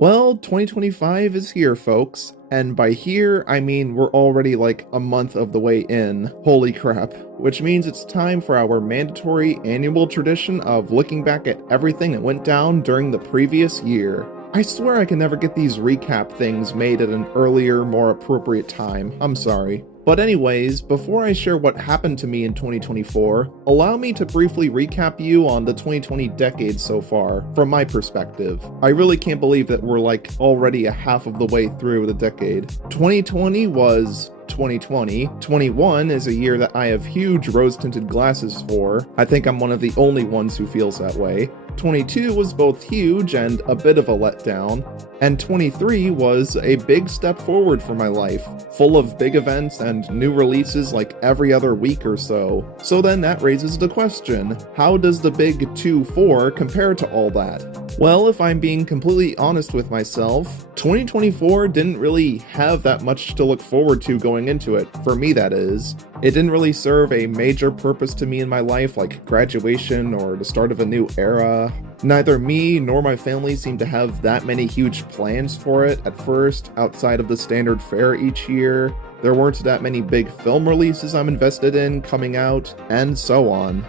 Well, 2025 is here, folks. And by here, I mean we're already like a month of the way in. Holy crap. Which means it's time for our mandatory annual tradition of looking back at everything that went down during the previous year. I swear I can never get these recap things made at an earlier, more appropriate time. I'm sorry. But anyways, before I share what happened to me in 2024, allow me to briefly recap you on the 2020 decade so far, from my perspective. I really can't believe that we're like already a half of the way through the decade. 2020 was 2020. 21 is a year that I have huge rose-tinted glasses for. I think I'm one of the only ones who feels that way. 22 was both huge and a bit of a letdown, and 23 was a big step forward for my life, full of big events and new releases like every other week or so. So then that raises the question, how does the big 2-4 compare to all that? Well, if I'm being completely honest with myself, 2024 didn't really have that much to look forward to going into it, for me that is. It didn't really serve a major purpose to me in my life like graduation or the start of a new era. Neither me nor my family seemed to have that many huge plans for it at first, outside of the standard fare each year. There weren't that many big film releases I'm invested in coming out, and so on.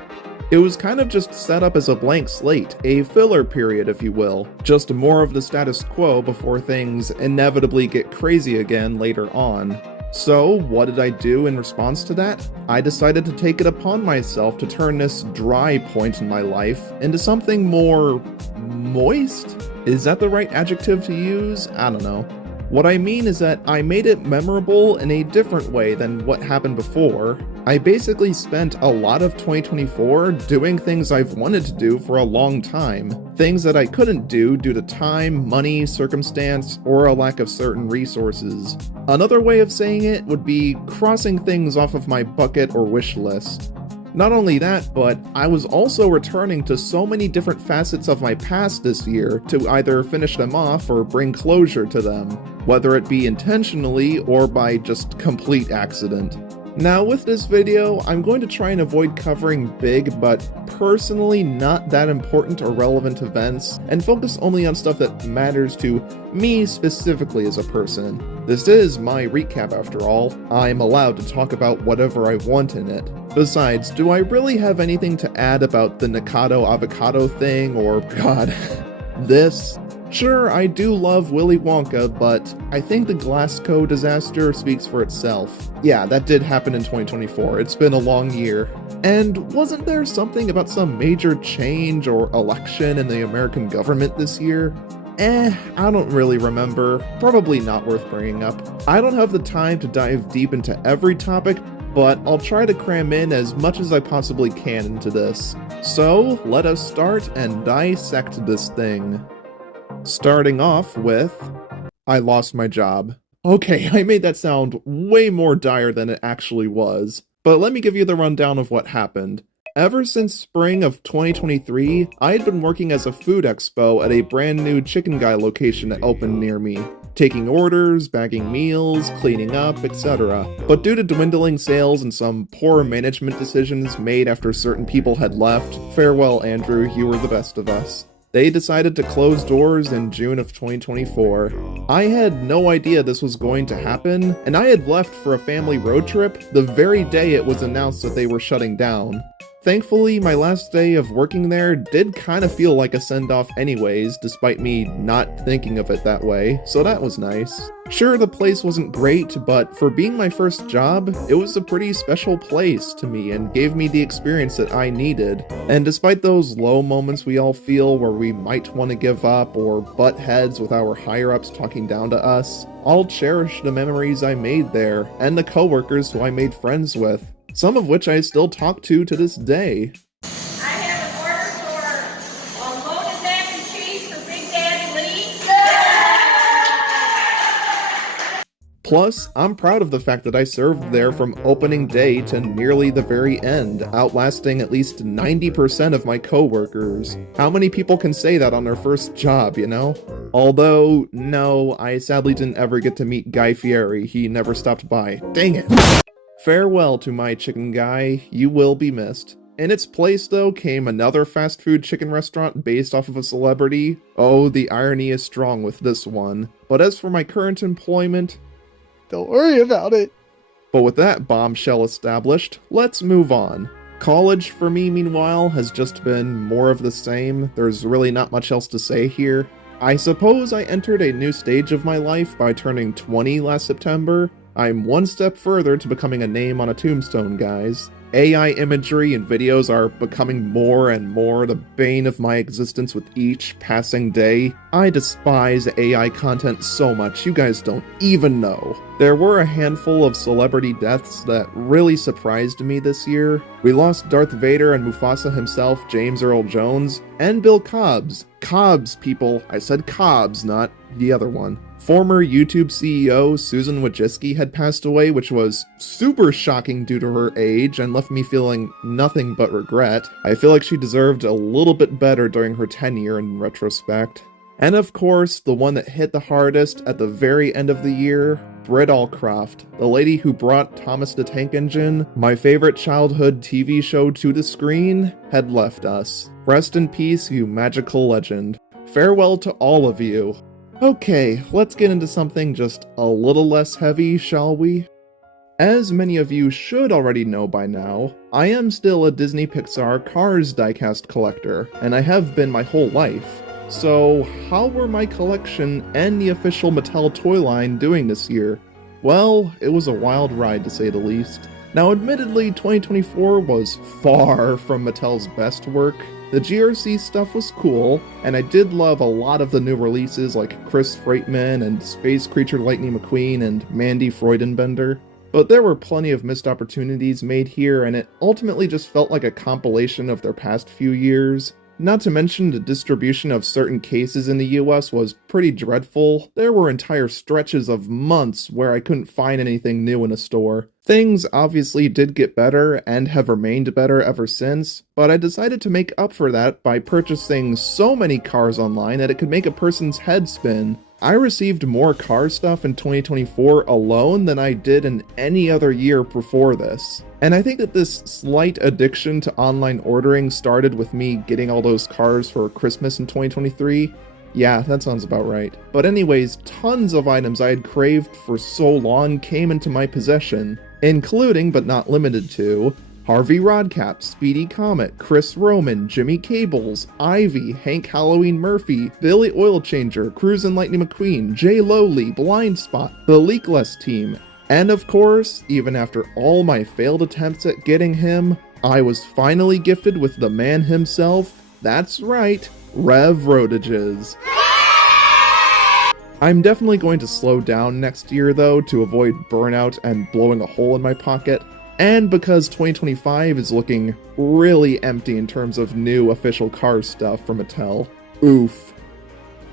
It was kind of just set up as a blank slate, a filler period if you will, just more of the status quo before things inevitably get crazy again later on. So, what did I do in response to that? I decided to take it upon myself to turn this dry point in my life into something more moist? Is that the right adjective to use? I don't know. What I mean is that I made it memorable in a different way than what happened before. I basically spent a lot of 2024 doing things I've wanted to do for a long time. Things that I couldn't do due to time, money, circumstance, or a lack of certain resources. Another way of saying it would be crossing things off of my bucket or wish list. Not only that, but I was also returning to so many different facets of my past this year to either finish them off or bring closure to them, whether it be intentionally or by just complete accident. Now with this video, I'm going to try and avoid covering big but personally not that important or relevant events, and focus only on stuff that matters to me specifically as a person. This is my recap after all. I'm allowed to talk about whatever I want in it. Besides, do I really have anything to add about the Nikado avocado thing or, god, this? Sure, I do love Willy Wonka, but I think the Glasgow disaster speaks for itself. Yeah, that did happen in 2024. It's been a long year. And wasn't there something about some major change or election in the American government this year? I don't really remember. Probably not worth bringing up. I don't have the time to dive deep into every topic, but I'll try to cram in as much as I possibly can into this. So, let us start and dissect this thing. Starting off with, I lost my job. Okay, I made that sound way more dire than it actually was, but let me give you the rundown of what happened. Ever since spring of 2023, I had been working as a food expo at a brand new Chicken Guy location that opened near me, taking orders, bagging meals, cleaning up, etc. But due to dwindling sales and some poor management decisions made after certain people had left, farewell Andrew, you were the best of us. They decided to close doors in June of 2024. I had no idea this was going to happen, and I had left for a family road trip the very day it was announced that they were shutting down. Thankfully, my last day of working there did kind of feel like a send-off anyways, despite me not thinking of it that way, so that was nice. Sure, the place wasn't great, but for being my first job, it was a pretty special place to me and gave me the experience that I needed. And despite those low moments we all feel where we might want to give up or butt heads with our higher-ups talking down to us, I'll cherish the memories I made there and the coworkers who I made friends with, some of which I still talk to this day. I have an order for a loaded mac and cheese for Big Daddy Lee. Plus, I'm proud of the fact that I served there from opening day to nearly the very end, outlasting at least 90% of my coworkers. How many people can say that on their first job, you know? Although, no, I sadly didn't ever get to meet Guy Fieri, he never stopped by. Dang it! Farewell to my chicken guy, you will be missed. In its place, though, came another fast food chicken restaurant based off of a celebrity. Oh, the irony is strong with this one. But as for my current employment, Don't worry about it. but with that bombshell established, let's move on. College, for me, meanwhile, has just been more of the same. There's really not much else to say here. I suppose I entered a new stage of my life by turning 20 last September. I'm one step further to becoming a name on a tombstone, guys. AI imagery and videos are becoming more and more the bane of my existence with each passing day. I despise AI content so much, you guys don't even know. There were a handful of celebrity deaths that really surprised me this year. We lost Darth Vader and Mufasa himself, James Earl Jones, and Bill Cobbs. Cobbs, people. I said Cobbs, not the other one. Former YouTube CEO Susan Wojcicki had passed away, which was super shocking due to her age and left me feeling nothing but regret. I feel like she deserved a little bit better during her tenure in retrospect. And of course, the one that hit the hardest at the very end of the year, Britt Allcroft, the lady who brought Thomas the Tank Engine, my favorite childhood TV show, to the screen, had left us. Rest in peace, you magical legend. Farewell to all of you. Okay, let's get into something just a little less heavy, shall we? As many of you should already know by now, I am still a Disney Pixar Cars diecast collector, and I have been my whole life. So, how were my collection and the official Mattel toy line doing this year? Well, it was a wild ride to say the least. Now admittedly, 2024 was far from Mattel's best work. The GRC stuff was cool, and I did love a lot of the new releases like Chris Freightman and Space Creature Lightning McQueen and Mandy Freudenbender. But there were plenty of missed opportunities made here, and it ultimately just felt like a compilation of their past few years. Not to mention the distribution of certain cases in the US was pretty dreadful. There were entire stretches of months where I couldn't find anything new in a store. Things obviously did get better and have remained better ever since, but I decided to make up for that by purchasing so many cars online that it could make a person's head spin. I received more car stuff in 2024 alone than I did in any other year before this. And I think that this slight addiction to online ordering started with me getting all those cars for Christmas in 2023. Yeah, that sounds about right. But anyways, tons of items I had craved for so long came into my possession, including but not limited to Harvey Rodcap, Speedy Comet, Chris Roman, Jimmy Cables, Ivy, Hank Halloween Murphy, Billy Oil Changer, Cruisin' Lightning McQueen, Jay Lowly, Blind Spot, the Leakless Team, and of course, even after all my failed attempts at getting him, I was finally gifted with the man himself. That's right, Rev Rodages. I'm definitely going to slow down next year though to avoid burnout and blowing a hole in my pocket. And because 2025 is looking really empty in terms of new official car stuff from Mattel. Oof.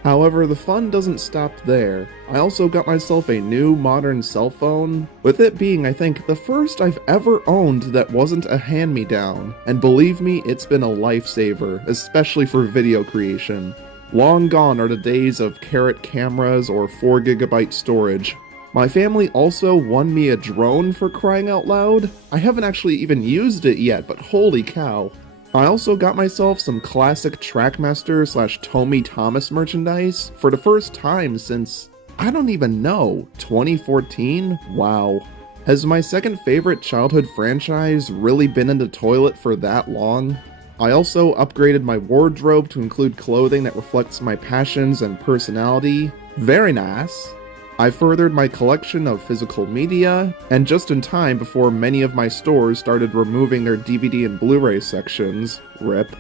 However, the fun doesn't stop there. I also got myself a new modern cell phone, with it being, I think, the first I've ever owned that wasn't a hand-me-down. And believe me, it's been a lifesaver, especially for video creation. Long gone are the days of carrot cameras or 4GB storage. My family also won me a drone for crying out loud. I haven't actually even used it yet, but holy cow. I also got myself some classic Trackmaster/Tommy Thomas merchandise for the first time since, I don't even know, 2014? Wow. Has my second favorite childhood franchise really been in the toilet for that long? I also upgraded my wardrobe to include clothing that reflects my passions and personality. Very nice. I furthered my collection of physical media, and just in time before many of my stores started removing their DVD and Blu-ray sections. RIP.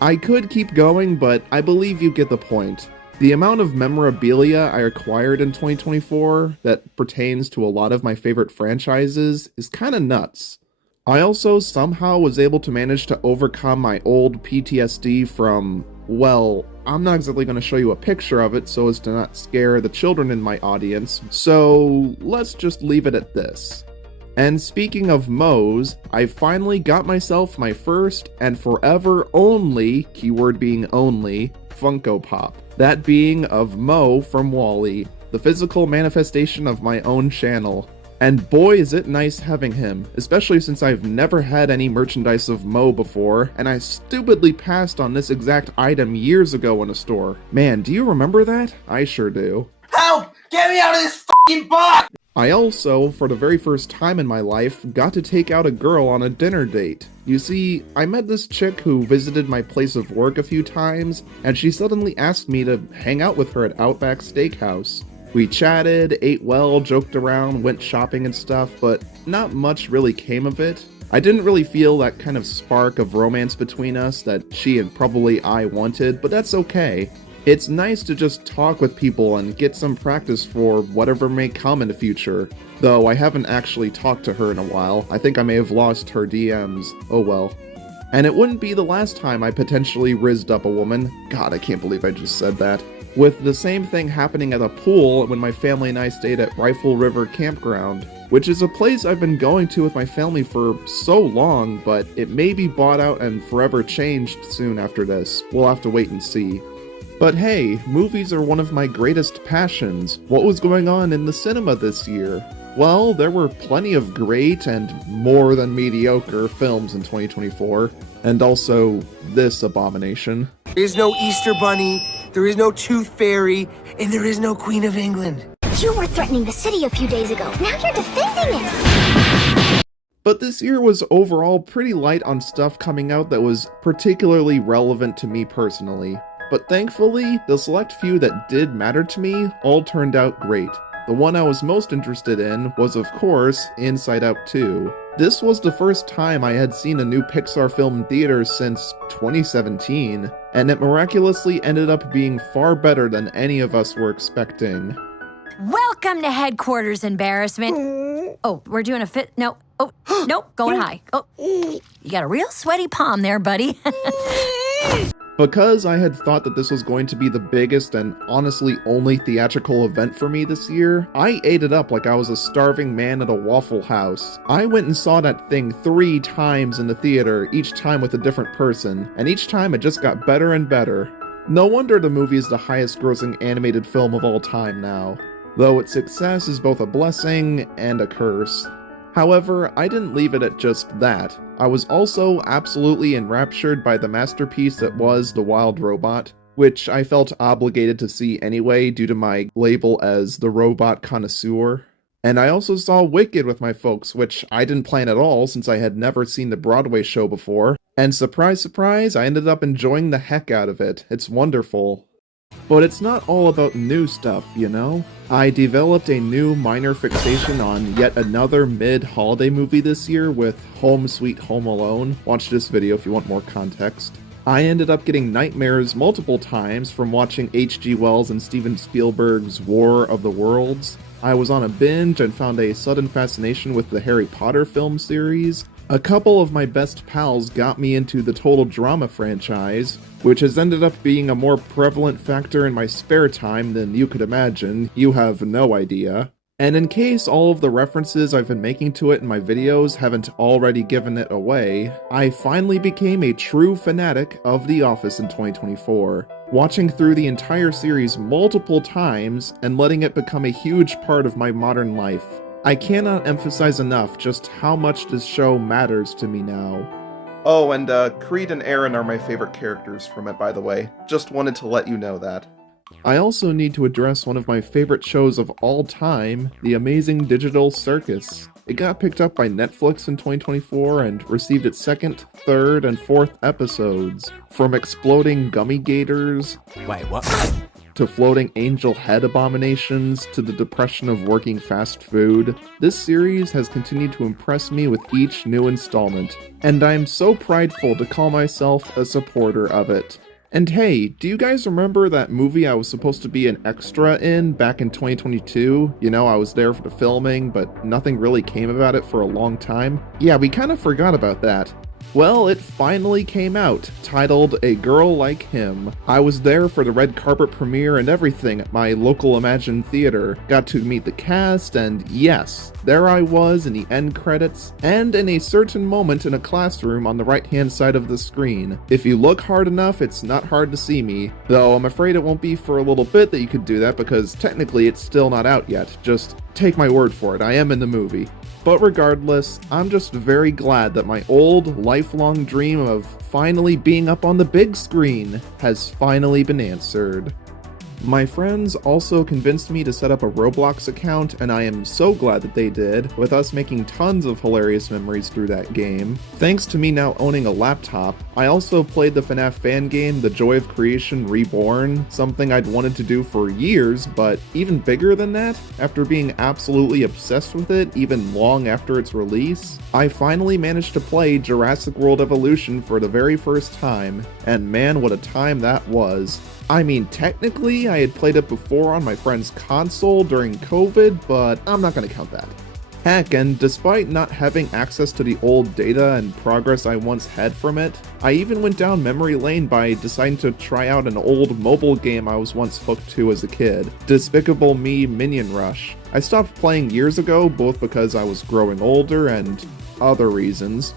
I could keep going, but I believe you get the point. The amount of memorabilia I acquired in 2024 that pertains to a lot of my favorite franchises is kinda nuts. I also somehow was able to manage to overcome my old PTSD from, well, I'm not exactly going to show you a picture of it so as to not scare the children in my audience, so let's just leave it at this. And speaking of Moe's, I finally got myself my first and forever only, keyword being only, Funko Pop. That being of Moe from WALL-E, the physical manifestation of my own channel. And boy is it nice having him, especially since I've never had any merchandise of Mo before, and I stupidly passed on this exact item years ago in a store. Man, do you remember that? I sure do. Help! Get me out of this fucking box! I also, for the very first time in my life, got to take out a girl on a dinner date. You see, I met this chick who visited my place of work a few times, and she suddenly asked me to hang out with her at Outback Steakhouse. We chatted, ate well, joked around, went shopping and stuff, but not much really came of it. I didn't really feel that kind of spark of romance between us that she and probably I wanted, but that's okay. It's nice to just talk with people and get some practice for whatever may come in the future. Though I haven't actually talked to her in a while. I think I may have lost her DMs. Oh well. And it wouldn't be the last time I potentially rizzed up a woman. God, I can't believe I just said that. With the same thing happening at a pool when my family and I stayed at Rifle River Campground, which is a place I've been going to with my family for so long, but it may be bought out and forever changed soon after this. We'll have to wait and see. But hey, movies are one of my greatest passions. What was going on in the cinema this year? Well, there were plenty of great and more than mediocre films in 2024, and also this abomination. There is no Easter Bunny, there is no Tooth Fairy, and there is no Queen of England. You were threatening the city a few days ago. Now you're defending it. But this year was overall pretty light on stuff coming out that was particularly relevant to me personally. But thankfully, the select few that did matter to me all turned out great. The one I was most interested in was, of course, Inside Out 2. This was the first time I had seen a new Pixar film in theaters since 2017, and it miraculously ended up being far better than any of us were expecting. Welcome to headquarters, embarrassment. Oh, we're doing a fit. No. Oh, nope, going high. Oh, you got a real sweaty palm there, buddy. Because I had thought that this was going to be the biggest and honestly only theatrical event for me this year, I ate it up like I was a starving man at a Waffle House. I went and saw that thing 3 times in the theater, each time with a different person, and each time it just got better and better. No wonder the movie is the highest grossing animated film of all time now, though its success is both a blessing and a curse. However, I didn't leave it at just that. I was also absolutely enraptured by the masterpiece that was The Wild Robot, which I felt obligated to see anyway due to my label as the robot connoisseur. And I also saw Wicked with my folks, which I didn't plan at all since I had never seen the Broadway show before. And surprise, surprise, I ended up enjoying the heck out of it. It's wonderful. But it's not all about new stuff, you know? I developed a new minor fixation on yet another mid-holiday movie this year with Home Sweet Home Alone. Watch this video if you want more context. I ended up getting nightmares multiple times from watching H.G. Wells and Steven Spielberg's War of the Worlds. I was on a binge and found a sudden fascination with the Harry Potter film series. A couple of my best pals got me into the Total Drama franchise, which has ended up being a more prevalent factor in my spare time than you could imagine. You have no idea. And in case all of the references I've been making to it in my videos haven't already given it away, I finally became a true fanatic of The Office in 2024, watching through the entire series multiple times and letting it become a huge part of my modern life. I cannot emphasize enough just how much this show matters to me now. Oh, and Creed and Aaron are my favorite characters from it, by the way. Just wanted to let you know that. I also need to address one of my favorite shows of all time, The Amazing Digital Circus. It got picked up by Netflix in 2024 and received its 2nd, 3rd, and 4th episodes. From exploding gummy gators... Wait, what? To floating angel head abominations, to the depression of working fast food, this series has continued to impress me with each new installment, and I'm so prideful to call myself a supporter of it. And hey, do you guys remember that movie I was supposed to be an extra in back in 2022? You know, I was there for the filming, but nothing really came about it for a long time. Yeah, we kind of forgot about that. Well, it finally came out, titled A Girl Like Him. I was there for the red carpet premiere and everything at my local Imagine Theater, got to meet the cast, and yes, there I was in the end credits, and in a certain moment in a classroom on the right-hand side of the screen. If you look hard enough, it's not hard to see me, though I'm afraid it won't be for a little bit that you could do that because technically it's still not out yet. Just take my word for it, I am in the movie. But regardless, I'm just very glad that my old, lifelong dream of finally being up on the big screen has finally been answered. My friends also convinced me to set up a Roblox account, and I am so glad that they did, with us making tons of hilarious memories through that game. Thanks to me now owning a laptop, I also played the FNAF fan game The Joy of Creation Reborn, something I'd wanted to do for years, but even bigger than that, after being absolutely obsessed with it even long after its release, I finally managed to play Jurassic World Evolution for the very first time, and man, what a time that was. I mean, technically, I had played it before on my friend's console during COVID, but I'm not gonna count that. Heck, and despite not having access to the old data and progress I once had from it, I even went down memory lane by deciding to try out an old mobile game I was once hooked to as a kid, Despicable Me Minion Rush. I stopped playing years ago, both because I was growing older and other reasons.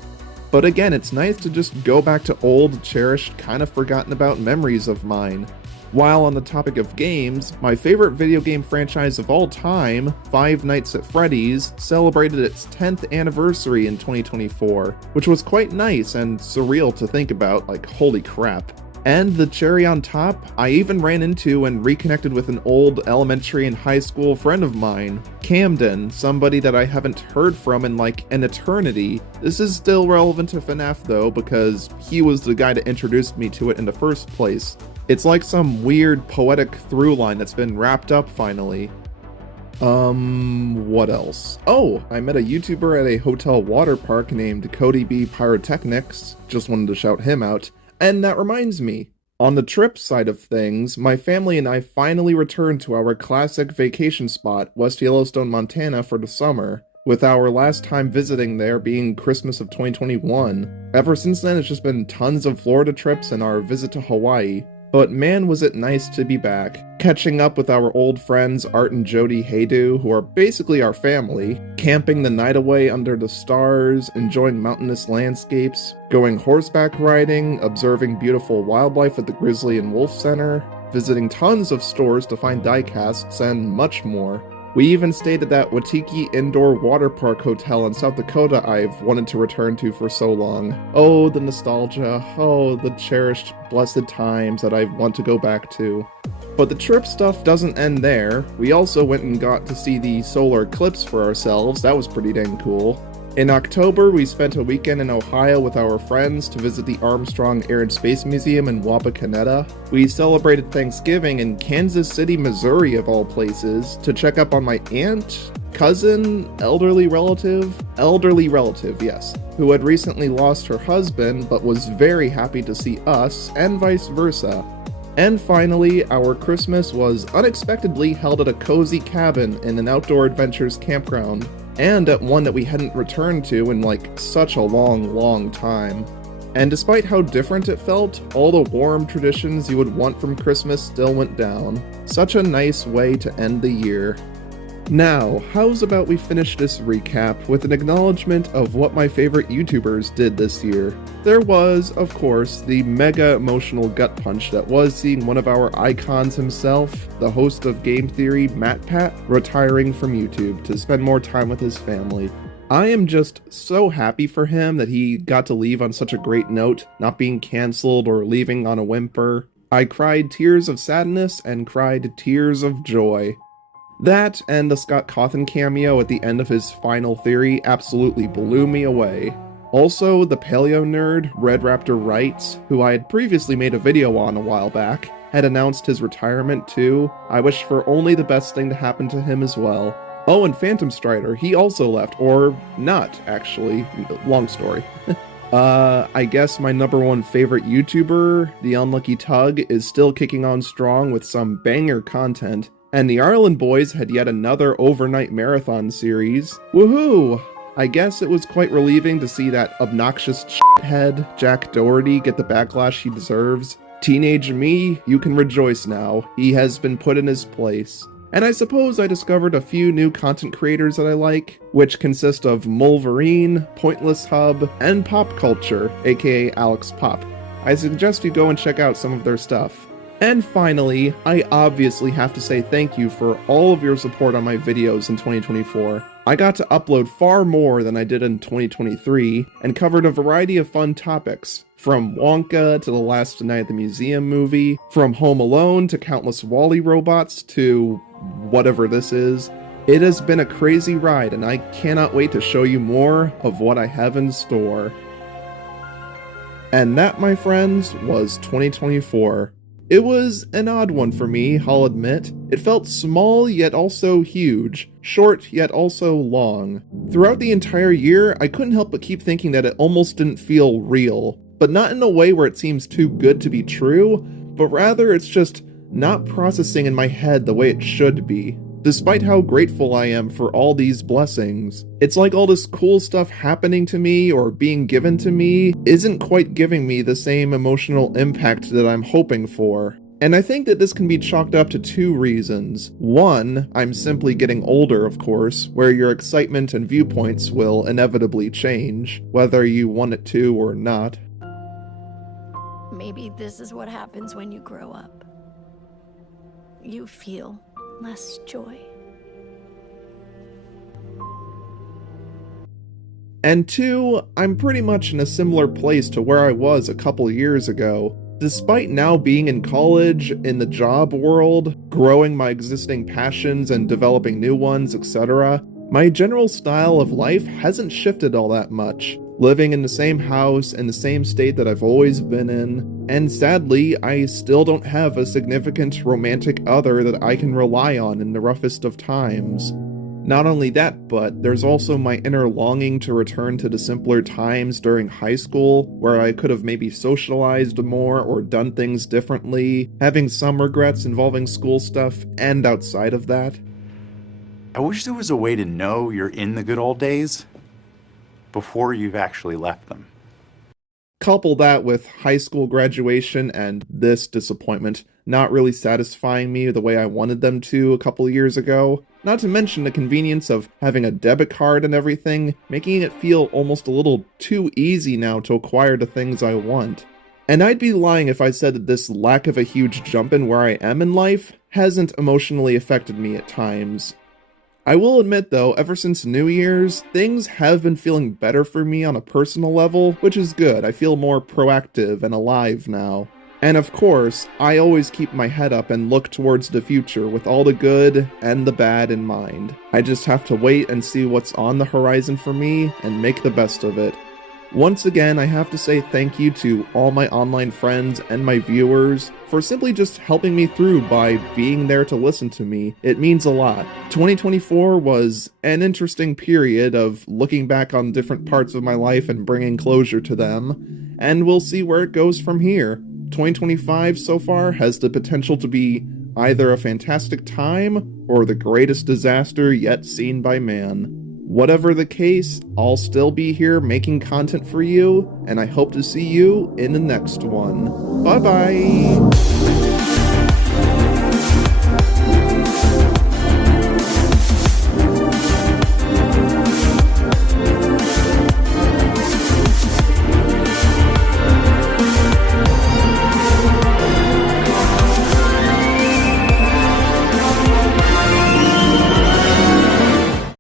But again, it's nice to just go back to old, cherished, kind of forgotten about memories of mine. While on the topic of games, my favorite video game franchise of all time, Five Nights at Freddy's, celebrated its 10th anniversary in 2024, which was quite nice and surreal to think about, like holy crap. And the cherry on top, I even ran into and reconnected with an old elementary and high school friend of mine, Camden, somebody that I haven't heard from in like an eternity. This is still relevant to FNAF though, because he was the guy that introduced me to it in the first place. It's like some weird poetic through line that's been wrapped up finally. What else? Oh, I met a YouTuber at a hotel water park named Cody B Pyrotechnics, just wanted to shout him out. And that reminds me, on the trip side of things, my family and I finally returned to our classic vacation spot, West Yellowstone, Montana for the summer, with our last time visiting there being Christmas of 2021. Ever since then, it's just been tons of Florida trips and our visit to Hawaii. But man, was it nice to be back, catching up with our old friends Art and Jody Haydu, who are basically our family, camping the night away under the stars, enjoying mountainous landscapes, going horseback riding, observing beautiful wildlife at the Grizzly and Wolf Center, visiting tons of stores to find diecasts, and much more. We even stayed at that Watiki Indoor Water Park Hotel in South Dakota I've wanted to return to for so long. Oh, the nostalgia. Oh, the cherished, blessed times that I want to go back to. But the trip stuff doesn't end there. We also went and got to see the solar eclipse for ourselves. That was pretty dang cool. In October, we spent a weekend in Ohio with our friends to visit the Armstrong Air and Space Museum in Wapakoneta. We celebrated Thanksgiving in Kansas City, Missouri of all places, to check up on my aunt, cousin, elderly relative, yes, who had recently lost her husband but was very happy to see us, and vice versa. And finally, our Christmas was unexpectedly held at a cozy cabin in an outdoor adventures campground, and at one that we hadn't returned to in like such a long time. And despite how different it felt, all the warm traditions you would want from Christmas still went down. Such a nice way to end the year. Now, how's about we finish this recap with an acknowledgement of what my favorite YouTubers did this year? There was, of course, the mega emotional gut punch that was seeing one of our icons himself, the host of Game Theory, MatPat, retiring from YouTube to spend more time with his family. I am just so happy for him that he got to leave on such a great note, not being cancelled or leaving on a whimper. I cried tears of sadness and cried tears of joy. That and the Scott Cawthon cameo at the end of his final theory absolutely blew me away. Also, the paleo nerd, Red Raptor Wrights, who I had previously made a video on a while back, had announced his retirement too. I wish for only the best thing to happen to him as well. Oh, and Phantom Strider, he also left, or not, actually. Long story. I guess my number one favorite YouTuber, The Unlucky Tug, is still kicking on strong with some banger content. And the Ireland Boys had yet another overnight marathon series. Woohoo! I guess it was quite relieving to see that obnoxious head Jack Doherty get the backlash he deserves. Teenage me, you can rejoice now. He has been put in his place. And I suppose I discovered a few new content creators that I like, which consist of Mulverine, Pointless Hub, and Pop Culture, aka Alex Pop. I suggest you go and check out some of their stuff. And finally, I obviously have to say thank you for all of your support on my videos in 2024. I got to upload far more than I did in 2023, and covered a variety of fun topics, from Wonka to the Last Night at the Museum movie, from Home Alone to countless Wall-E robots to whatever this is. It has been a crazy ride, and I cannot wait to show you more of what I have in store. And that, my friends, was 2024. It was an odd one for me, I'll admit. It felt small yet also huge, short yet also long. Throughout the entire year, I couldn't help but keep thinking that it almost didn't feel real, but not in a way where it seems too good to be true, but rather it's just not processing in my head the way it should be. Despite how grateful I am for all these blessings, it's like all this cool stuff happening to me or being given to me isn't quite giving me the same emotional impact that I'm hoping for. And I think that this can be chalked up to two reasons. One, I'm simply getting older, of course, where your excitement and viewpoints will inevitably change, whether you want it to or not. Maybe this is what happens when you grow up. You feel less joy. And two, I'm pretty much in a similar place to where I was a couple years ago. Despite now being in college, in the job world, growing my existing passions and developing new ones, etc., my general style of life hasn't shifted all that much. Living in the same house in the same state that I've always been in, and sadly, I still don't have a significant romantic other that I can rely on in the roughest of times. Not only that, but there's also my inner longing to return to the simpler times during high school, where I could have maybe socialized more or done things differently, having some regrets involving school stuff and outside of that. I wish there was a way to know you're in the good old days before you've actually left them. Couple that with high school graduation and this disappointment not really satisfying me the way I wanted them to a couple years ago. Not to mention the convenience of having a debit card and everything, making it feel almost a little too easy now to acquire the things I want. And I'd be lying if I said that this lack of a huge jump in where I am in life hasn't emotionally affected me at times. I will admit though, ever since New Year's, things have been feeling better for me on a personal level, which is good. I feel more proactive and alive now. And of course, I always keep my head up and look towards the future with all the good and the bad in mind. I just have to wait and see what's on the horizon for me and make the best of it. Once again, I have to say thank you to all my online friends and my viewers for simply just helping me through by being there to listen to me. It means a lot. 2024 was an interesting period of looking back on different parts of my life and bringing closure to them, and we'll see where it goes from here. 2025 so far has the potential to be either a fantastic time or the greatest disaster yet seen by man. Whatever the case, I'll still be here making content for you, and I hope to see you in the next one. Bye-bye!